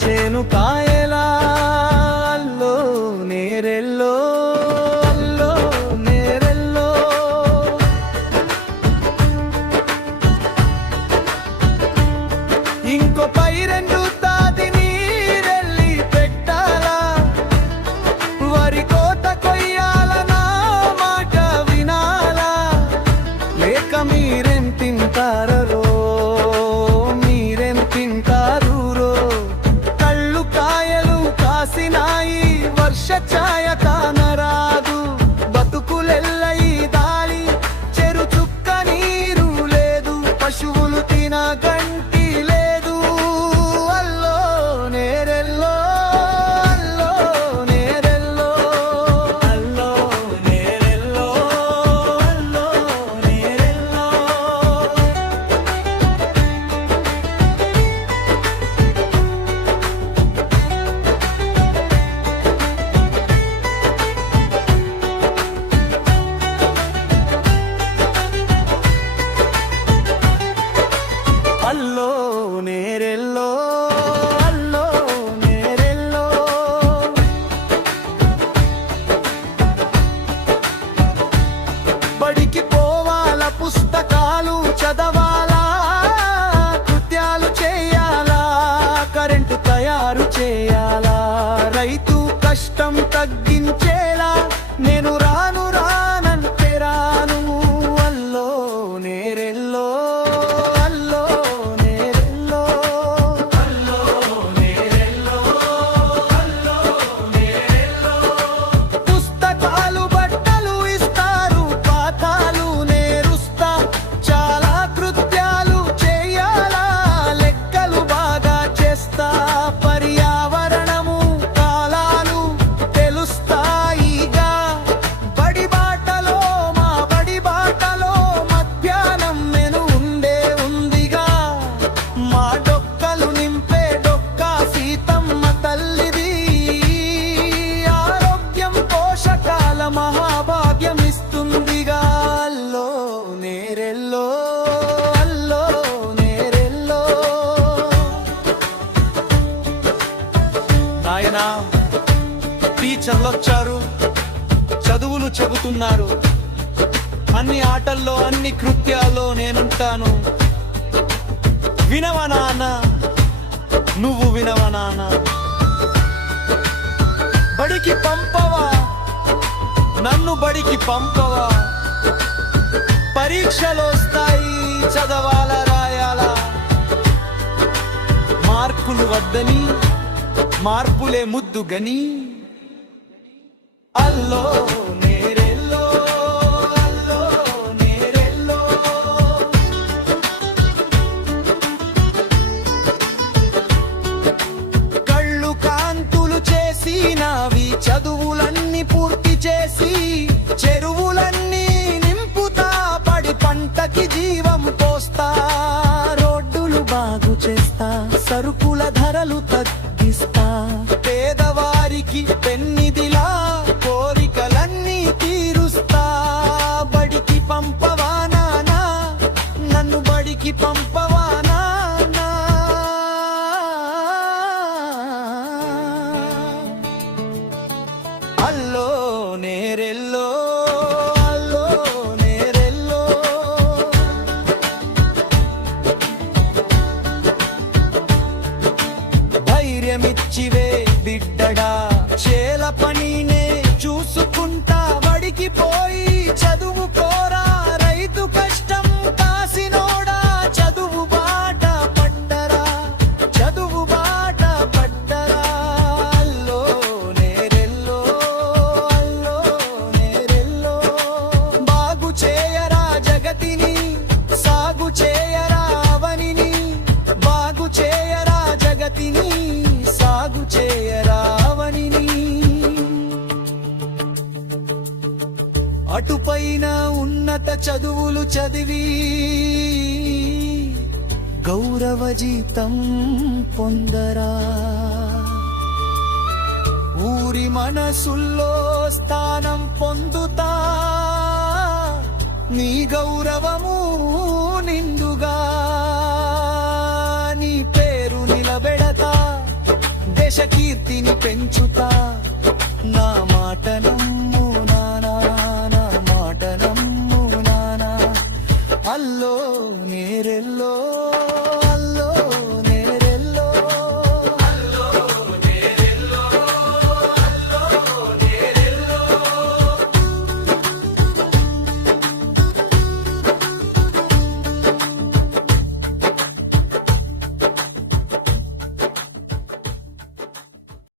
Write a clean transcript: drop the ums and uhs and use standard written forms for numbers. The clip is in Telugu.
చేను కాయలా అల్లో నేరెల్లో అల్లో నేరెల్లో ఇంకో పైరెండు తాది నీరెల్లి పెట్టాలా వరి కోత కొయ్యాలనా మాట వినాలా లేక మీరేం తింటారో మీరేం తింటారు కళ్ళు కాయలు కాసినాయి వర్ష ఛాయ కానరాదు బతుకులెల్లయి దాలి చెరు చుక్క నీరు లేదు పశువులు తినగంటి లేదు అల్లో నేరెల్లో అల్లో నేరెల్లో అల్లో నేరెల్లో అల్లో నేరెల్లో అల్లో నేరెల్లో అల్లో నేరెల్లో బడికి పోవాల పుస్తకాలు చదవాలా కృత్యాలు చేయాలా కరెంటు తయారు చేయాలా రైతు కష్టం తగ్గించేలా నేను రాను రానంటే రాను అల్లో నేరెల్లో అల్లో నేరెల్లో అల్లో నేరెల్లో అల్లో నేరెల్లో పుస్తకాలు బట్టలు ఇస్తారు పాఠాలు నేరుస్తా చాలా కృత్యాలు చేయాలా లెక్కలు బాగా చేస్తా పర్యావరణము కాలాలు తెలుస్తాయిగా బడి బాటలో మా బడి బాటలో మధ్యాహ్నం మెను ఉండే ఉందిగా మా డొక్కలు నింపే డొక్కా సీతమ్మ తల్లిది ఆరోగ్యం పోషకాల మహాభాగ్యం ఇస్తుందిగా అల్లో నేరెల్లో అల్లో నేరెల్లో నాయనా టీచర్లు వచ్చారు చదువులు చెబుతున్నారు అన్ని ఆటల్లో అన్ని కృత్యాల్లో నేనుంటాను వినవా నాన్న నువ్వు వినవా నాన్న బడికి పంపవా నన్ను బడికి పంపవా పరీక్షలు వస్తాయి చదవాలా రాయాలా మార్కులు వద్దని మార్పులే ముద్దుగని అల్లో నేరెల్లో అల్లో నేరెల్లో కళ్ళు కాంతులు చేసినవి చదువులన్నీ పూర్తి చేసి చెరువులన్నీ నింపుతా పడి పంటకి జీవం పోస్తా రోడ్డులు బాగు చేస్తా సరుకుల ధరలు తగ్గిస్తా పేదవారికి పెన్నిదిలా కోరికలన్నీ తీరుస్తా బడికి పంపవా నానా నన్ను బడికి పంపవా నానా అల్లో నేరెల్లో అల్లో నేరెల్లో ధైర్యమిచ్చివే బిడ్డడా చేల పనినే చూసుకుంటా బడికి పోయి చదువుకోరా రైతు కష్టం కాసినోడా చదువు బాట పట్టరా చదువు బాట పట్టరా అల్లో నేరెల్లో అల్లో నేరెల్లో బాగు చేయరా జగతిని సాగు చేయరా అవనిని బాగు చేయరా జగతిని సాగు చేయరా అవనిని అటుపైన ఉన్నత చదువులు చదివి గౌరవ జీతం పొందరా ఊరి మనసుల్లో స్థానం పొందుతా నీ గౌరవము నిండుగా నీ పేరు నిలబెడతా పెంచుతా నా మాట నమ్ము